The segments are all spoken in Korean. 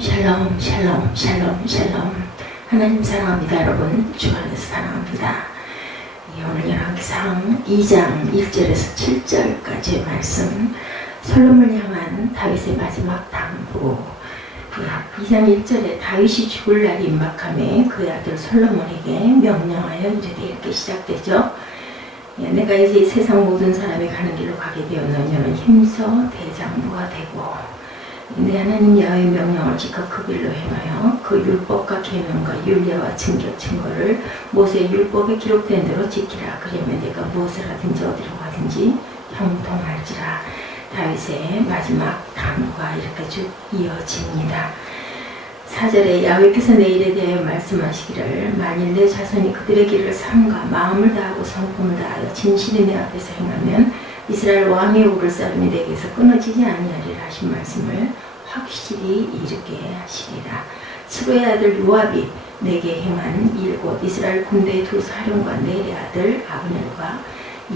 샬롬 샬롬 샬롬 샬롬. 하나님 사랑합니다. 여러분 주 안에서 사랑합니다. 오늘 열왕기상 2장 1절에서 7절까지의 말씀, 솔로몬을 향한 다윗의 마지막 당부. 2장 1절에 다윗이 죽을 날이 임박함에 그 아들 솔로몬에게 명령하여 이렇게 시작되죠. 내가 이제 세상 모든 사람이 가는 길로 가게 되었느냐면 힘써 대장부가 되고 내 하나님 야훼의 명령을 지켜 그 길로 행하여 그 율법과 계명과 율례와 증거를 모세의 율법에 기록된 대로 지키라. 그러면 내가 무엇을 하든지 어디로 가든지 형통할지라. 다윗의 마지막 당부가 이렇게 쭉 이어집니다. 4절에 야훼께서 내 일에 대하여 말씀하시기를 만일 내 자손이 그들의 길을 삼가 마음을 다하고 성품을 다하여 진실이 내 앞에서 행하면 이스라엘 왕이 오를 사람이 내게서 끊어지지 아니하리라 하신 말씀을 확실히 이르게 하시리라. 스루의 아들 요압이 내게 행한 일 곧 이스라엘 군대의 두 사령관 넬의 아들 아브넬과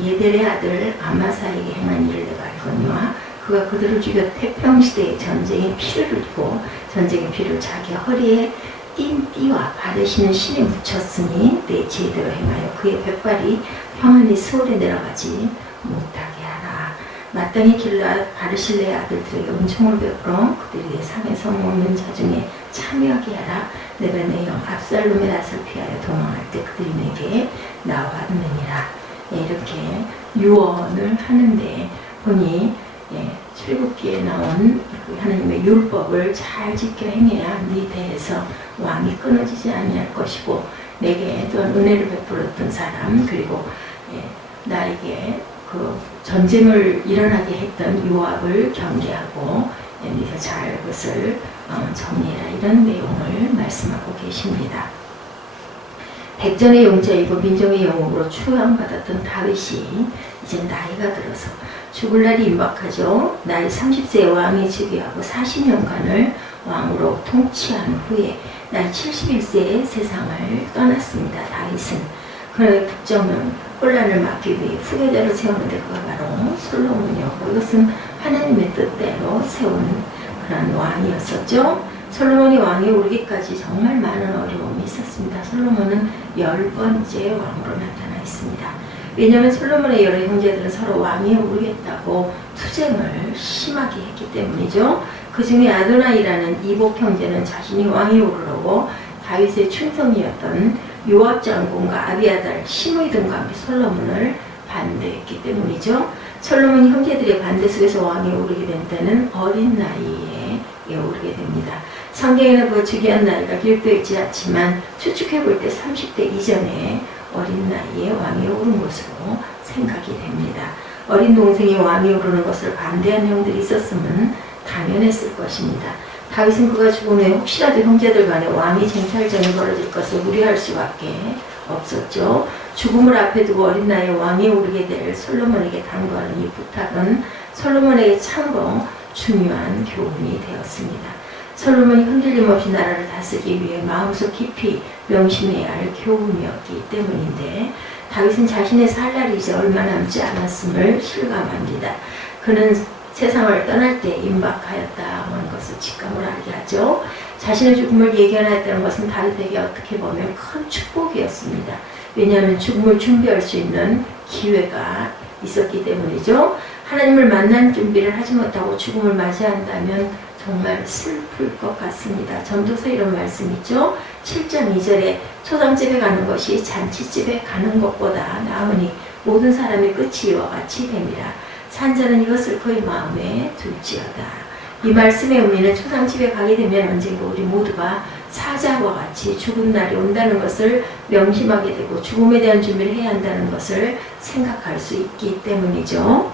예델의 아들 아마사에게 행한 일을 내가 알거니와 그가 그들을 죽여 태평시대의 전쟁의 피를 흘리고 전쟁의 피를 자기 허리에 띈 띠와 받으시는 신에 묻혔으니 내 지혜대로 행하여 그의 백발이 평안히 스올에 내려가지 못하게 하라. 마땅히 길앗 바르실레의 아들들에게 은총을 베풀어 그들이 내 상에서 먹는 자 중에 참여하게 하라. 내가 내 영 압살롬의 낯을 피하여 도망할 때 그들이 내게 나왔느니라. 이렇게 유언을 하는데 보니 출애굽기에 나온 하나님의 율법을 잘 지켜 행해야 네 대에서 왕이 끊어지지 아니할 것이고 내게 또한 은혜를 베풀었던 사람 그리고 나에게 그 전쟁을 일어나게 했던 요압을 경계하고 네가 잘 그것을 정리해라. 이런 내용을 말씀하고 계십니다. 백전의 용자이고 민정의 영웅으로 추앙받았던 다윗이 이제 나이가 들어서 죽을 날이 임박하죠. 나이 30세에 왕이 즉위하고 40년간을 왕으로 통치한 후에 나이 71세에 세상을 떠났습니다. 다윗은 그의 국정은 혼란을 막기 위해 후계자를 세우는데 그가 바로 솔로몬이었고 이것은 하나님의 뜻대로 세운 그런 왕이었었죠. 솔로몬이 왕에 오르기까지 정말 많은 어려움이 있었습니다. 솔로몬은 10번째 왕으로 나타나 있습니다. 왜냐하면 솔로몬의 여러 형제들은 서로 왕위에 오르겠다고 투쟁을 심하게 했기 때문이죠. 그 중에 아도나이라는 이복 형제는 자신이 왕위에 오르려고 다윗의 충성이었던 요압 장군과 아비아달, 시므이 등과 함께 솔로몬을 반대했기 때문이죠. 솔로몬 형제들의 반대 속에서 왕위에 오르게 된 때는 어린 나이에 오르게 됩니다. 성경에는 그 즉위한 나이가 기록되어 있지 않지만 추측해 볼 때 30대 이전에 어린 나이에 왕위에 오른 것으로 생각이 됩니다. 어린 동생이 왕위에 오르는 것을 반대한 형들이 있었으면 당연했을 것입니다. 다윗은 그가 죽은 후에 혹시라도 형제들 간에 왕위 쟁탈전이 벌어질 것을 우려할 수밖에 없었죠. 죽음을 앞에 두고 어린 나이에 왕위에 오르게 될 솔로몬에게 당부하는 이 부탁은 솔로몬에게 참으로 중요한 교훈이 되었습니다. 솔로몬이 흔들림 없이 나라를 다스리기 위해 마음속 깊이 명심해야 할 교훈이었기 때문인데 다윗은 자신의 살 날이 이제 얼마 남지 않았음을 실감합니다. 그는 세상을 떠날 때 임박하였다는 것을 직감을 알게 하죠. 자신의 죽음을 예견하였다는 것은 다윗에게 어떻게 보면 큰 축복이었습니다. 왜냐하면 죽음을 준비할 수 있는 기회가 있었기 때문이죠. 하나님을 만난 준비를 하지 못하고 죽음을 맞이한다면 정말 슬플 것 같습니다. 전도서에 이런 말씀 있죠. 7장 2절에 초상집에 가는 것이 잔치집에 가는 것보다 나으니 모든 사람의 끝이 이와 같이 됨이라. 산자는 이것을 그의 마음에 둘지어다. 이 말씀의 의미는 초상집에 가게 되면 언젠가 우리 모두가 사자와 같이 죽은 날이 온다는 것을 명심하게 되고 죽음에 대한 준비를 해야 한다는 것을 생각할 수 있기 때문이죠.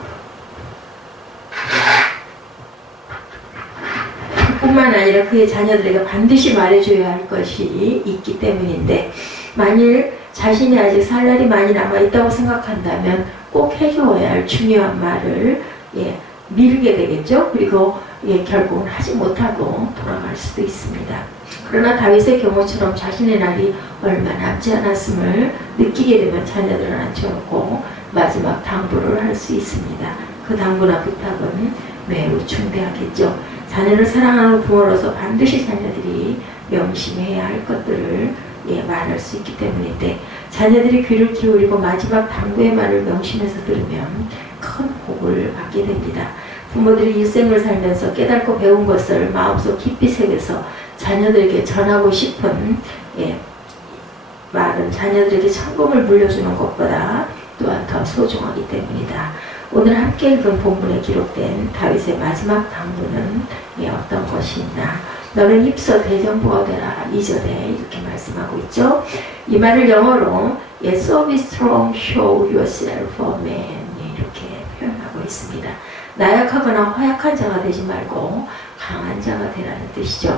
뿐만 아니라 그의 자녀들에게 반드시 말해줘야 할 것이 있기 때문인데 만일 자신이 아직 살 날이 많이 남아있다고 생각한다면 꼭 해줘야 할 중요한 말을 미루게 되겠죠. 그리고 결국은 하지 못하고 돌아갈 수도 있습니다. 그러나 다윗의 경우처럼 자신의 날이 얼마 남지 않았음을 느끼게 되면 자녀들을 앉혀놓고 마지막 당부를 할 수 있습니다. 그 당부나 부탁은 매우 중대하겠죠. 자녀를 사랑하는 부모로서 반드시 자녀들이 명심해야 할 것들을 말할 수 있기 때문인데, 자녀들이 귀를 기울이고 마지막 당부의 말을 명심해서 들으면 큰 복을 받게 됩니다. 부모들이 일생을 살면서 깨닫고 배운 것을 마음속 깊이 새겨서 자녀들에게 전하고 싶은 말은 자녀들에게 천국을 물려주는 것보다 또한 더 소중하기 때문이다. 오늘 함께 읽은 본문에 기록된 다윗의 마지막 당부는 어떤 것이 있나? 너는 입서 대전부가 되라. 2절에 이렇게 말씀하고 있죠. 이 말을 영어로 So be strong, show yourself a man, 이렇게 표현하고 있습니다. 나약하거나 허약한 자가 되지 말고 강한 자가 되라는 뜻이죠.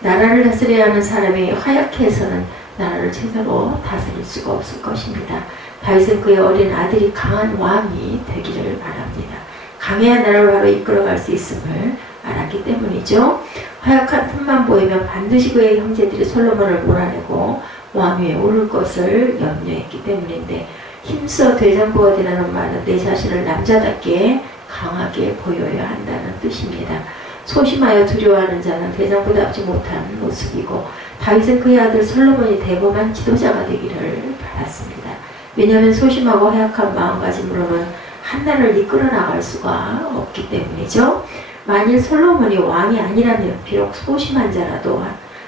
나라를 다스려야 하는 사람이 허약해서는 나라를 제대로 다스릴 수가 없을 것입니다. 다윗은 그의 어린 아들이 강한 왕이 되기를 바랍니다. 강해야 나라를 바로 이끌어갈 수 있음을 알았기 때문이죠. 허약한 틈만 보이면 반드시 그의 형제들이 솔로몬을 몰아내고 왕위에 오를 것을 염려했기 때문인데, 힘써 대장부가 되라는 말은 내 자신을 남자답게 강하게 보여야 한다는 뜻입니다. 소심하여 두려워하는 자는 대장부답지 못한 모습이고, 다윗은 그의 아들 솔로몬이 대범한 지도자가 되기를 바랐습니다. 왜냐하면 소심하고 허약한 마음가짐으로는 한 나라를 이끌어 나갈 수가 없기 때문이죠. 만일 솔로몬이 왕이 아니라면 비록 소심한 자라도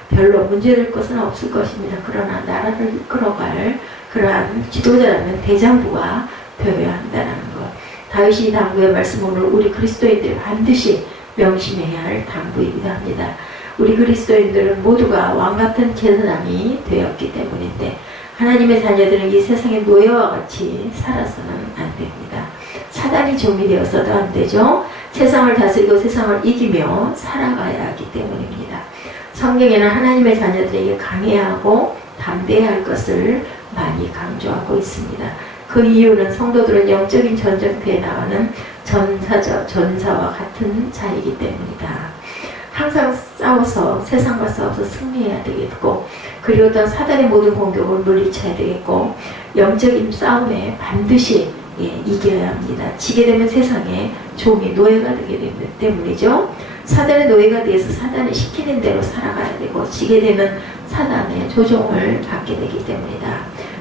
별로 문제될 것은 없을 것입니다. 그러나 나라를 이끌어갈 그러한 지도자라면 대장부가 되어야 한다는 것. 다윗이 이 당부의 말씀은 우리 그리스도인들이 반드시 명심해야 할 당부이기도 합니다. 우리 그리스도인들은 모두가 왕같은 제사장이 되었기 때문인데, 하나님의 자녀들은 이 세상의 노예와 같이 살아서는 안 됩니다. 사단이 종이 되어서도 안 되죠. 세상을 다스리고 세상을 이기며 살아가야 하기 때문입니다. 성경에는 하나님의 자녀들에게 강해야 하고 담대해야 할 것을 많이 강조하고 있습니다. 그 이유는 성도들은 영적인 전쟁터에 나가는 전사와 같은 자이기 때문이다. 항상 싸워서 세상과 싸워서 승리해야 되겠고, 그리고 또 사단의 모든 공격을 물리쳐야 되겠고, 영적인 싸움에 반드시 이겨야 합니다. 지게 되면 세상에 종이 노예가 되게 되기 때문이죠. 사단의 노예가 돼서 사단이 시키는 대로 살아가야 되고, 지게 되면 사단의 조종을 받게 되기 때문이다.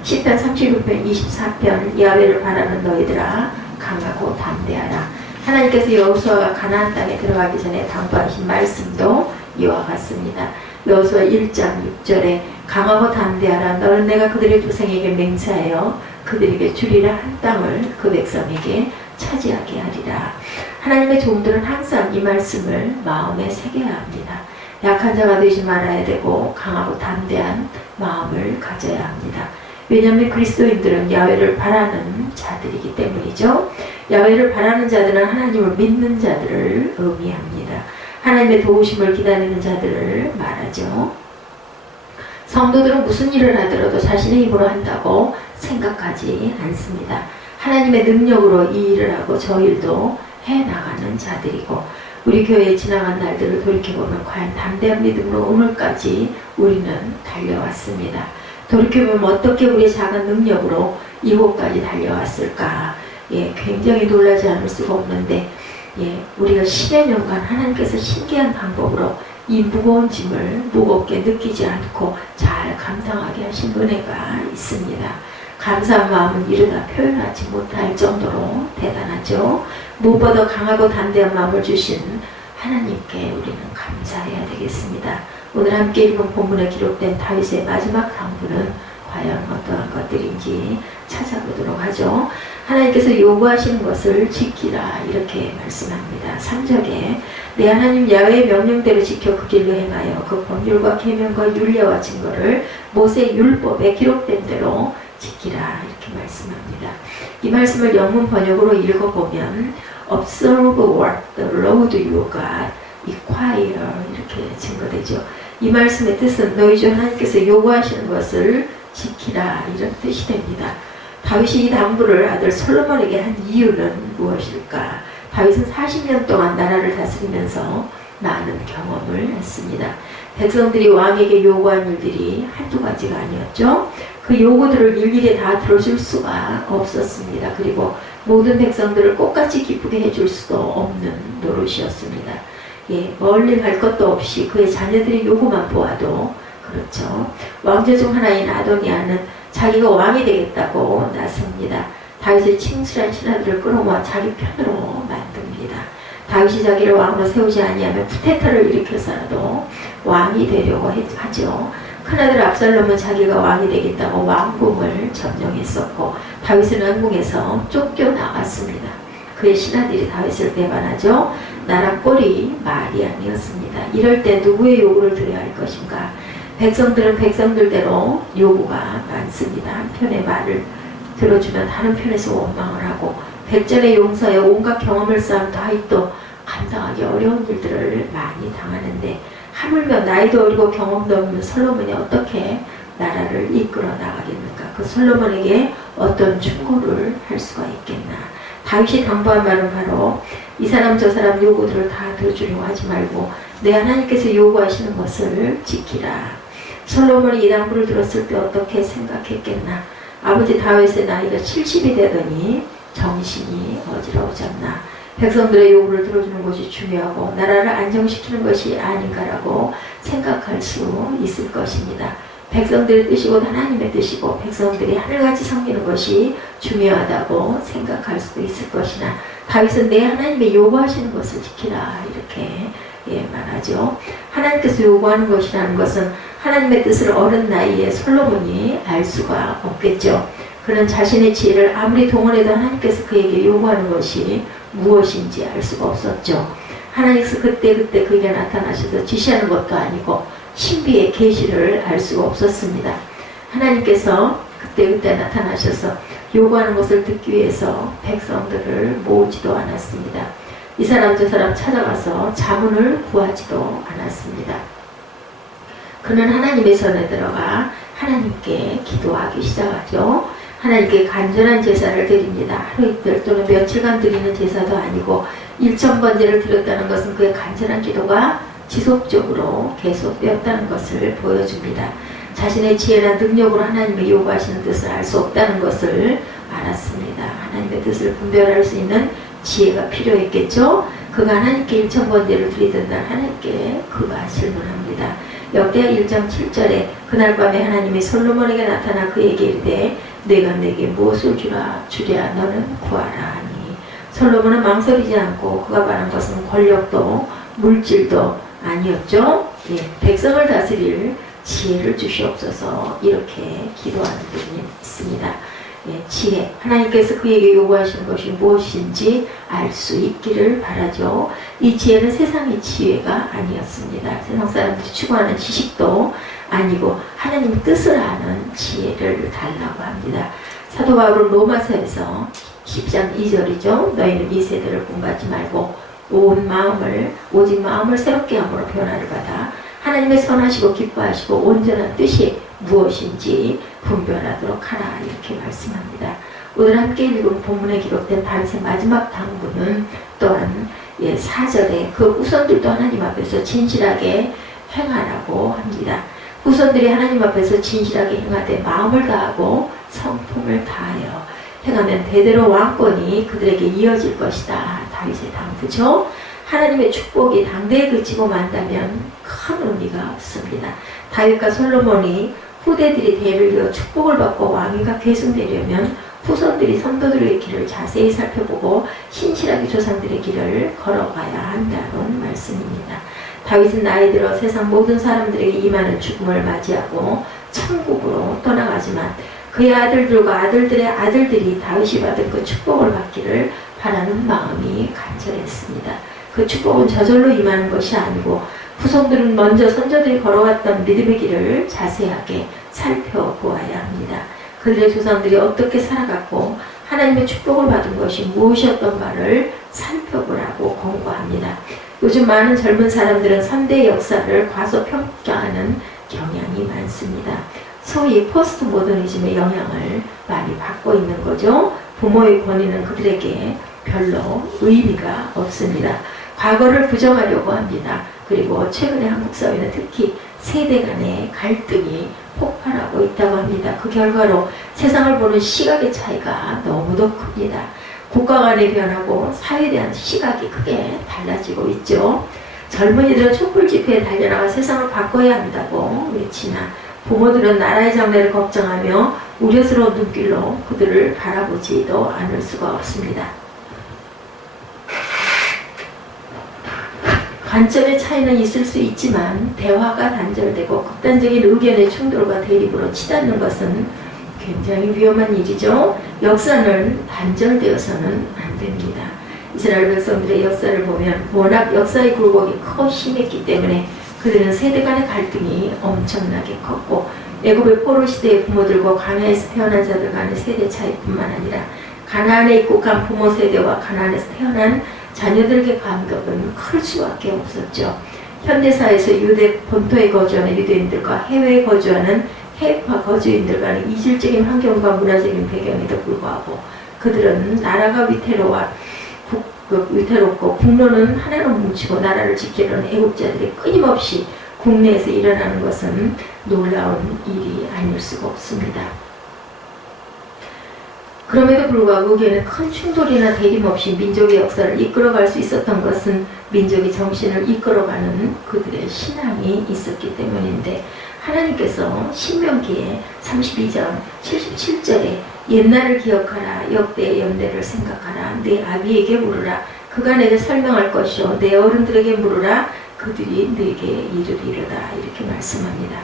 시편 36편 24편 야훼를 바라는 너희들아 강하고 담대하라. 하나님께서 여호수아가 가나안 땅에 들어가기 전에 당부하신 말씀도 이와 같습니다. 여호수아 1장 6절에 강하고 담대하라. 너는 내가 그들의 조상에게 맹세하여 그들에게 주리라 한 땅을 그 백성에게 차지하게 하리라. 하나님의 종들은 항상 이 말씀을 마음에 새겨야 합니다. 약한 자가 되지 말아야 되고 강하고 담대한 마음을 가져야 합니다. 왜냐하면 그리스도인들은 야훼를 바라는 자들이기 때문이죠. 야훼를 바라는 자들은 하나님을 믿는 자들을 의미합니다. 하나님의 도우심을 기다리는 자들을 말하죠. 성도들은 무슨 일을 하더라도 자신의 힘으로 한다고 생각하지 않습니다. 하나님의 능력으로 이 일을 하고 저 일도 해나가는 자들이고, 우리 교회에 지나간 날들을 돌이켜보면 과연 담대한 믿음으로 오늘까지 우리는 달려왔습니다. 돌이켜보면 어떻게 우리의 작은 능력으로 이곳까지 달려왔을까? 굉장히 놀라지 않을 수가 없는데, 우리가 신의 명간 하나님께서 신기한 방법으로 이 무거운 짐을 무겁게 느끼지 않고 잘 감당하게 하신 은혜가 있습니다. 감사한 마음은 이루다 표현하지 못할 정도로 대단하죠. 무엇보다 강하고 담대한 마음을 주신 하나님께 우리는 감사해야 되겠습니다. 오늘 함께 읽은 본문에 기록된 다윗의 마지막 당부는 과연 어떠한 것들인지 찾아보도록 하죠. 하나님께서 요구하시는 것을 지키라 이렇게 말씀합니다. 3절에 내 하나님 야훼의 명령대로 지켜 그 길로 행하여 그 법률과 계명과 율례와 증거를 모세 율법에 기록된 대로 지키라 이렇게 말씀합니다. 이 말씀을 영문 번역으로 읽어보면 Observe what the Lord your God require 이렇게 증거되죠. 이 말씀의 뜻은 너희 주 하나님께서 요구하시는 것을 지키라 이런 뜻이 됩니다. 다윗이 이 당부를 아들 솔로몬에게 한 이유는 무엇일까? 다윗은 40년 동안 나라를 다스리면서 많은 경험을 했습니다. 백성들이 왕에게 요구한 일들이 한두 가지가 아니었죠. 그 요구들을 일일이 다 들어줄 수가 없었습니다. 그리고 모든 백성들을 똑같이 기쁘게 해줄 수도 없는 노릇이었습니다. 멀리 갈 것도 없이 그의 자녀들의 요구만 보아도 그렇죠. 왕조 중 하나인 아도니아는 자기가 왕이 되겠다고 나섭니다. 다윗의 친실한 신하들을 끌어모아 자기 편으로 만듭니다. 다윗이 자기를 왕으로 세우지 아니하면 쿠데타를 일으켜서라도 왕이 되려고 하죠. 큰아들 압살롬은 자기가 왕이 되겠다고 왕궁을 점령했었고 다윗은 왕궁에서 쫓겨나갔습니다. 그의 신하들이 다윗을 배반하죠. 나라 꼴이 말이 아니었습니다. 이럴 때 누구의 요구를 들어야 할 것인가? 백성들은 백성들대로 요구가 많습니다. 한편의 말을 들어주면 다른 편에서 원망을 하고 백전의 용서에 온갖 경험을 쌓은 다윗도 감당하기 어려운 일들을 많이 당하는데 하물며 나이도 어리고 경험도 없는 솔로몬이 어떻게 나라를 이끌어 나가겠는가? 그 솔로몬에게 어떤 충고를 할 수가 있겠나? 다윗이 당부한 말은 바로 이 사람 저 사람 요구들을 다 들어주려고 하지 말고 내 하나님께서 요구하시는 것을 지키라. 솔로몬이 이 당부를 들었을 때 어떻게 생각했겠나? 아버지 다윗의 나이가 70이 되더니 정신이 어지러워졌나? 백성들의 요구를 들어주는 것이 중요하고 나라를 안정시키는 것이 아닌가라고 생각할 수 있을 것입니다. 백성들의 뜻이고 하나님의 뜻이고 백성들이 하늘같이 섬기는 것이 중요하다고 생각할 수도 있을 것이나 다윗은 내 하나님의 요구하시는 것을 지키라 이렇게 말하죠. 하나님께서 요구하는 것이라는 것은 하나님의 뜻을 어린 나이에 솔로몬이 알 수가 없겠죠. 그는 자신의 지혜를 아무리 동원해도 하나님께서 그에게 요구하는 것이 무엇인지 알 수가 없었죠. 하나님께서 그때 그에게 나타나셔서 지시하는 것도 아니고 신비의 계시를 알 수가 없었습니다. 하나님께서 그때 나타나셔서 요구하는 것을 듣기 위해서 백성들을 모으지도 않았습니다. 이 사람 저 사람 찾아가서 자문을 구하지도 않았습니다. 그는 하나님의 전에 들어가 하나님께 기도하기 시작하죠. 하나님께 간절한 제사를 드립니다. 하루 이틀 또는 며칠간 드리는 제사도 아니고 1000번제를 드렸다는 것은 그의 간절한 기도가 지속적으로 계속되었다는 것을 보여줍니다. 자신의 지혜나 능력으로 하나님의 요구하시는 뜻을 알 수 없다는 것을 알았습니다. 하나님의 뜻을 분별할 수 있는 지혜가 필요했겠죠. 그가 하나님께 1000번제를 드리던 날 하나님께 그가 질문합니다. 역대하 1장 7절에 그날 밤에 하나님이 솔로몬에게 나타나 그에게 이르되 내가 내게 무엇을 주랴 너는 구하라 하니 솔로몬은 망설이지 않고 그가 바란 것은 권력도 물질도 아니었죠. 백성을 다스릴 지혜를 주시옵소서 이렇게 기도하는 분이 있습니다. 지혜, 하나님께서 그에게 요구하시는 것이 무엇인지 알 수 있기를 바라죠. 이 지혜는 세상의 지혜가 아니었습니다. 세상 사람들이 추구하는 지식도 아니고 하나님의 뜻을 아는 지혜를 달라고 합니다. 사도 바울은 로마서에서 10장 2절이죠. 너희는 이 세대를 본받지 말고 오직 마음을 새롭게 함으로 변화를 받아 하나님의 선하시고 기뻐하시고 온전한 뜻이 무엇인지 분별하도록 하라 이렇게 말씀합니다. 오늘 함께 읽은 본문에 기록된 다윗의 마지막 당부는 또한 4절에 그 후손들도 하나님 앞에서 진실하게 행하라고 합니다. 후손들이 하나님 앞에서 진실하게 행하되 마음을 다하고 성품을 다하여 행하면 대대로 왕권이 그들에게 이어질 것이다. 다윗의 당부죠. 하나님의 축복이 당대에 그치고 만다면 큰 의미가 없습니다. 다윗과 솔로몬이 후대들이 대를 이어 축복을 받고 왕위가 계승되려면 후손들이 선도들의 길을 자세히 살펴보고 신실하게 조상들의 길을 걸어가야 한다는 말씀입니다. 다윗은 나이 들어 세상 모든 사람들에게 임하는 죽음을 맞이하고 천국으로 떠나가지만 그의 아들들과 아들들의 아들들이 다윗이 받은 그 축복을 받기를 바라는 마음이 간절했습니다. 그 축복은 저절로 임하는 것이 아니고 후손들은 먼저 선조들이 걸어왔던 믿음의 길을 자세하게 살펴보아야 합니다. 그들의 조상들이 어떻게 살아갔고 하나님의 축복을 받은 것이 무엇이었던가를 살펴보라고 권고합니다. 요즘 많은 젊은 사람들은 선대의 역사를 과소평가하는 경향이 많습니다. 소위 포스트 모더니즘의 영향을 많이 받고 있는 거죠. 부모의 권위는 그들에게 별로 의미가 없습니다. 과거를 부정하려고 합니다. 그리고 최근에 한국 사회는 특히 세대 간의 갈등이 폭발하고 있다고 합니다. 그 결과로 세상을 보는 시각의 차이가 너무도 큽니다. 국가 간의 변화고 사회에 대한 시각이 크게 달라지고 있죠. 젊은이들은 촛불 집회에 달려나가 세상을 바꿔야 한다고 외치나 부모들은 나라의 장래를 걱정하며 우려스러운 눈길로 그들을 바라보지도 않을 수가 없습니다. 관점의 차이는 있을 수 있지만 대화가 단절되고 극단적인 의견의 충돌과 대립으로 치닫는 것은 굉장히 위험한 일이죠. 역사는 단절되어서는 안 됩니다. 이스라엘 백성들의 역사를 보면 워낙 역사의 굴곡이 크고 심했기 때문에 그들은 세대 간의 갈등이 엄청나게 컸고 애굽의 포로 시대의 부모들과 가나안에서 태어난 자들 간의 세대 차이뿐만 아니라 가나안에 입국한 부모 세대와 가나안에서 태어난 자녀들에게 간격은 클 수밖에 없었죠. 현대사에서 유대 본토에 거주하는 유대인들과 해외에 거주하는 해외파 거주인들 간의 이질적인 환경과 문화적인 배경에도 불구하고 그들은 나라가 위태롭고 국론은 하나로 뭉치고 나라를 지키려는 애국자들이 끊임없이 국내에서 일어나는 것은 놀라운 일이 아닐 수가 없습니다. 그럼에도 불구하고 거기에는 큰 충돌이나 대립 없이 민족의 역사를 이끌어갈 수 있었던 것은 민족의 정신을 이끌어가는 그들의 신앙이 있었기 때문인데 하나님께서 신명기에 32장 77절에 옛날을 기억하라 역대의 연대를 생각하라 내 아비에게 물으라 그가 내게 설명할 것이요 내 어른들에게 물으라 그들이 내게 이르리로다 이렇게 말씀합니다.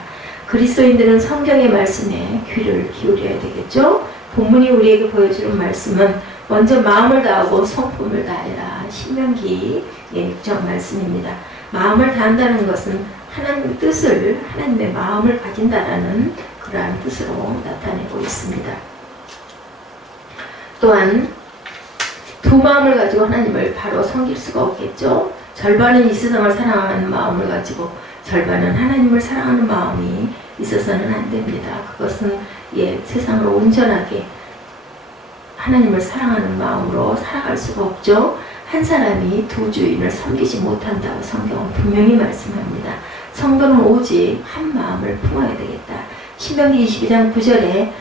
그리스도인들은 성경의 말씀에 귀를 기울여야 되겠죠. 본문이 우리에게 보여주는 말씀은 먼저 마음을 다하고 성품을 다해라. 신명기의 6장 말씀입니다. 마음을 다한다는 것은 하나님의 뜻을, 하나님의 마음을 가진다라는 그러한 뜻으로 나타내고 있습니다. 또한 두 마음을 가지고 하나님을 바로 섬길 수가 없겠죠. 절반은 이 세상을 사랑하는 마음을 가지고 절반은 하나님을 사랑하는 마음이 있어서는 안 됩니다. 그것은 세상을 온전하게 하나님을 사랑하는 마음으로 살아갈 수가 없죠. 한 사람이 두 주인을 섬기지 못한다고 성경은 분명히 말씀합니다. 성도는 오직 한 마음을 품어야 되겠다. 신명기 22장 9절에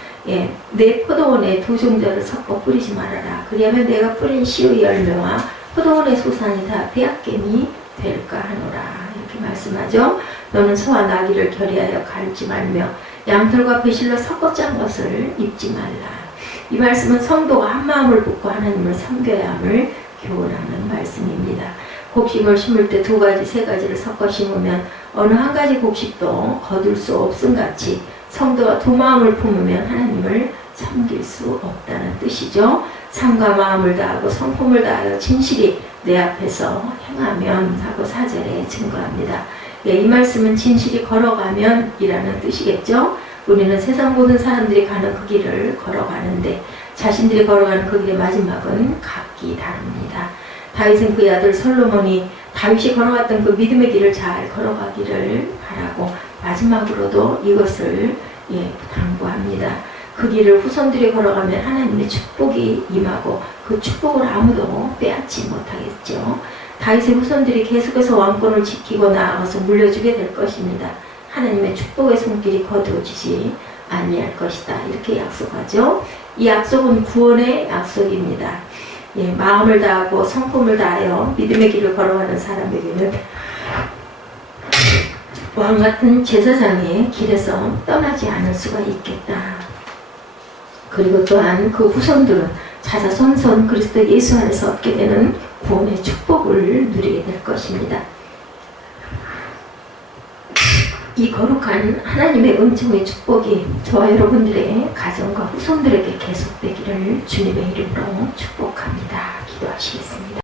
내 포도원에 두 종자를 섞어 뿌리지 말아라. 그리하면 내가 뿌린 씨의 열매와 포도원의 소산이 다 빼앗김이 될까 하노라. 이렇게 말씀하죠. 너는 소와 나귀를 결의하여 갈지 말며 양털과 배실로 섞어 짠 것을 입지 말라. 이 말씀은 성도가 한 마음을 붙고 하나님을 섬겨야 함을 교훈하는 말씀입니다. 곡식을 심을 때 두 가지, 세 가지를 섞어 심으면 어느 한 가지 곡식도 거둘 수 없음 같이 성도가 두 마음을 품으면 하나님을 섬길 수 없다는 뜻이죠. 삶과 마음을 다하고 성품을 다하여 진실이 내 앞에서 행하면 하고 4절에 증거합니다. 이 말씀은 진실이 걸어가면 이라는 뜻이겠죠. 우리는 세상 모든 사람들이 가는 그 길을 걸어가는데 자신들이 걸어가는 그 길의 마지막은 각기 다릅니다. 다윗은 그의 아들 솔로몬이 다윗이 걸어갔던 그 믿음의 길을 잘 걸어가기를 바라고 마지막으로도 이것을 당부합니다. 그 길을 후손들이 걸어가면 하나님의 축복이 임하고 그 축복을 아무도 빼앗지 못하겠죠. 다윗의 후손들이 계속해서 왕권을 지키고 나아가서 물려주게 될 것입니다. 하나님의 축복의 손길이 거두어지지 아니할 것이다. 이렇게 약속하죠. 이 약속은 구원의 약속입니다. 마음을 다하고 성품을 다하여 믿음의 길을 걸어가는 사람에게는 왕같은 제사장의 길에서 떠나지 않을 수가 있겠다. 그리고 또한 그 후손들은 자자손손 그리스도 예수 안에서 얻게 되는 구원의 축복을 누리게 될 것입니다. 이 거룩한 하나님의 은총의 축복이 저와 여러분들의 가정과 후손들에게 계속되기를 주님의 이름으로 축복합니다. 기도하시겠습니다.